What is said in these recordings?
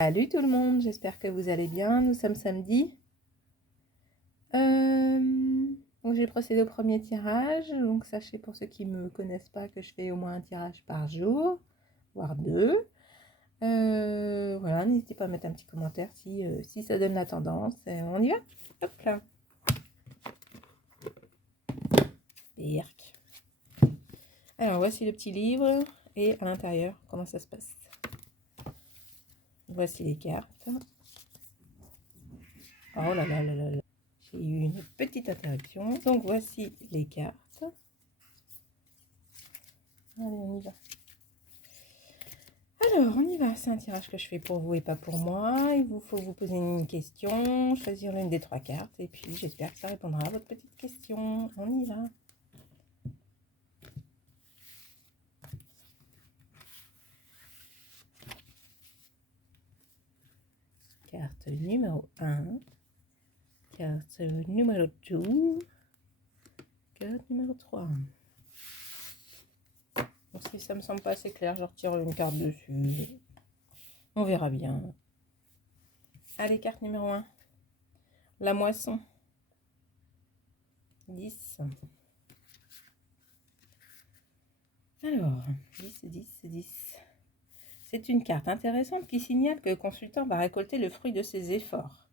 Salut tout le monde, j'espère que vous allez bien. Nous sommes samedi. Donc j'ai procédé au premier tirage. Donc sachez pour ceux qui ne me connaissent pas que je fais au moins un tirage par jour, voire deux. Voilà, n'hésitez pas à mettre un petit commentaire si ça donne la tendance. On y va. Hop là. Berk. Alors voici le petit livre et à l'intérieur comment ça se passe. Voici les cartes. Oh là là là là là. J'ai eu une petite interruption. Donc voici les cartes. Allez, on y va. Alors, on y va. C'est un tirage que je fais pour vous et pas pour moi. Il vous faut vous poser une question, choisir l'une des trois cartes. Et puis, j'espère que ça répondra à votre petite question. On y va. Carte numéro 1. Carte numéro 2. Carte numéro 3. Bon, si ça me semble pas assez clair, je retire une carte dessus. On verra bien. Allez, carte numéro 1. La moisson. 10. Alors, 10, 10, 10. C'est une carte intéressante qui signale que le consultant va récolter le fruit de ses efforts.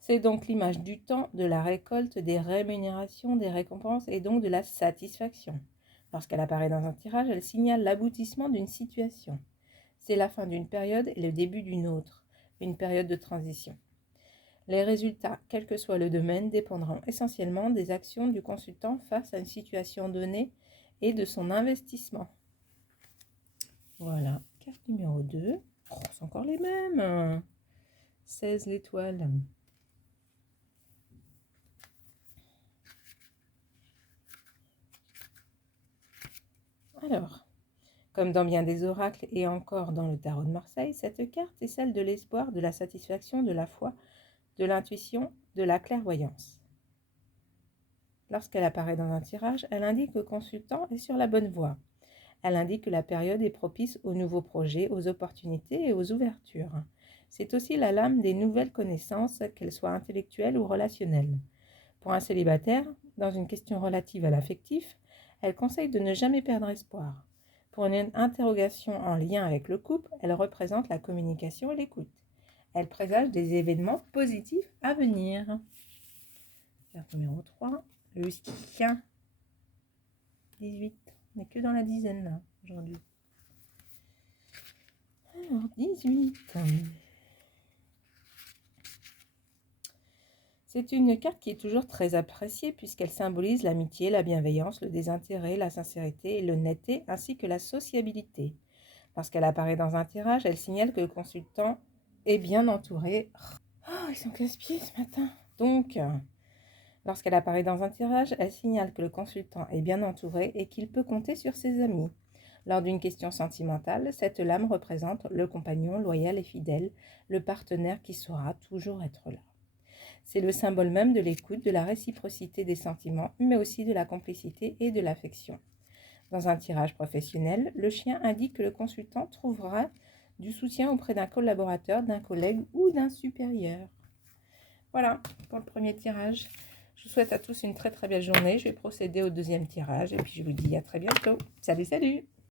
C'est donc l'image du temps, de la récolte, des rémunérations, des récompenses et donc de la satisfaction. Lorsqu'elle apparaît dans un tirage, elle signale l'aboutissement d'une situation. C'est la fin d'une période et le début d'une autre, une période de transition. Les résultats, quel que soit le domaine, dépendront essentiellement des actions du consultant face à une situation donnée et de son investissement. Voilà, carte numéro 2. Oh, c'est encore les mêmes. 16 l'étoile. Alors, comme dans bien des oracles et encore dans le tarot de Marseille, cette carte est celle de l'espoir, de la satisfaction, de la foi, de l'intuition, de la clairvoyance. Lorsqu'elle apparaît dans un tirage, elle indique que le consultant est sur la bonne voie. Elle indique que la période est propice aux nouveaux projets, aux opportunités et aux ouvertures. C'est aussi la lame des nouvelles connaissances, qu'elles soient intellectuelles ou relationnelles. Pour un célibataire, dans une question relative à l'affectif, elle conseille de ne jamais perdre espoir. Pour une interrogation en lien avec le couple, elle représente la communication et l'écoute. Elle présage des événements positifs à venir. Carte numéro 3, le chien. 18. On n'est que dans la dizaine là, aujourd'hui. Alors, 18. C'est une carte qui est toujours très appréciée puisqu'elle symbolise l'amitié, la bienveillance, le désintérêt, la sincérité et l'honnêteté ainsi que la sociabilité. Lorsqu'elle apparaît dans un tirage, elle signale que le consultant est bien entouré. Oh, ils sont casse-pieds ce matin. Donc, lorsqu'elle apparaît dans un tirage, elle signale que le consultant est bien entouré et qu'il peut compter sur ses amis. Lors d'une question sentimentale, cette lame représente le compagnon loyal et fidèle, le partenaire qui saura toujours être là. C'est le symbole même de l'écoute, de la réciprocité des sentiments, mais aussi de la complicité et de l'affection. Dans un tirage professionnel, le chien indique que le consultant trouvera du soutien auprès d'un collaborateur, d'un collègue ou d'un supérieur. Voilà pour le premier tirage. Je vous souhaite à tous une très très belle journée. Je vais procéder au deuxième tirage et puis je vous dis à très bientôt. Salut, salut!